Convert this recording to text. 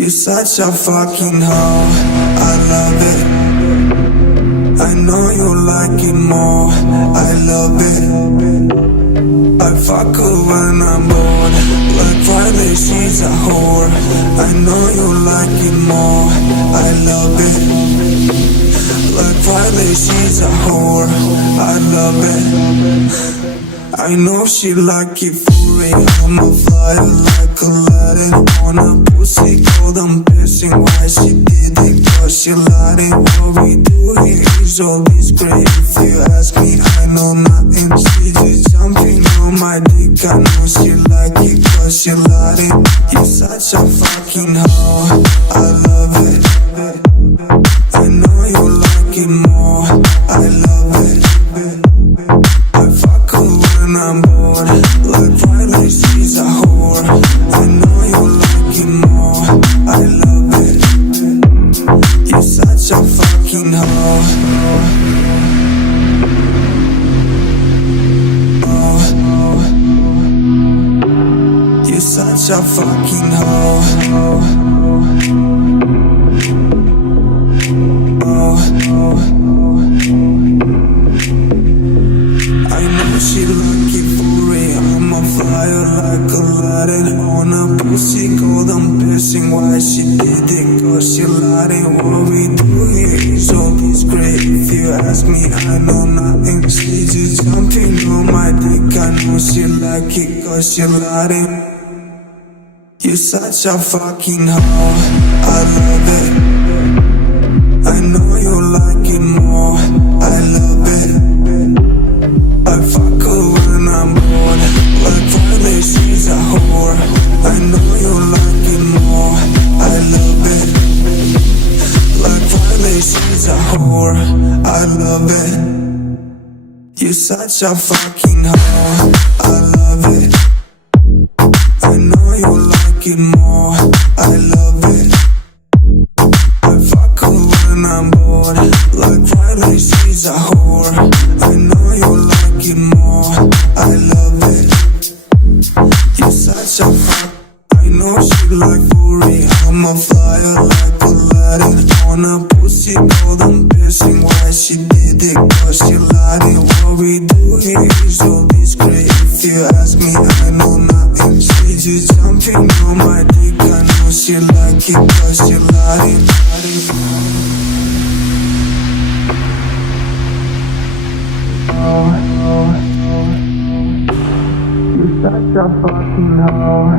You such a fucking hoe, I love it. I know you like it more, I love it. I fuck her when I'm bored, like Friday she's a whore. I know you like it more, I love it. Like Friday she's a whore, I love it. I know she like it for real. I'm a flyer like Aladdin on a pussy cold. I'm piercing why she did it, cause she lied it. What we do here is always great. If you ask me, I know nothing. She just jumping on my dick. I know she like it, cause she lied it. You're such a fucking hoe, I love it. I know you like it more, I love it. I fuck her when I'm bored, like Friday she's a whore. I know you like it more, I love it. You're such a fucking hoe. Oh, you're such a fucking hoe. I know she like it for real. I'm a flyer like Aladdin on a pussy cold. I'm piercing why she did it, cause she lied it. What we do here is always great. If you ask me, I know nothing. She just jumping on my dick. I know she like it, cause she lied it. You're such a fucking hoe, I love it. I know you like it more, I love it. I fuck her when I'm bored, like Friday she's a whore. I know you like it more, I love it. Like Friday she's a whore, I love it. You're such a fucking hoe, I love it. I know you like it more, I love it. I fuck her when I'm bored, like Friday she's a whore. I know you like it more, I love it. You're such a fuck. I know she like for real. I'm a flyer like Aladdin on a pussy cold. I'm piercing why she did it, cause she lied it. What we do here is always great. If you ask me, I know nothing. She just jumping on my dick. I know she like it, cause she lied it. You're such a fucking hoe.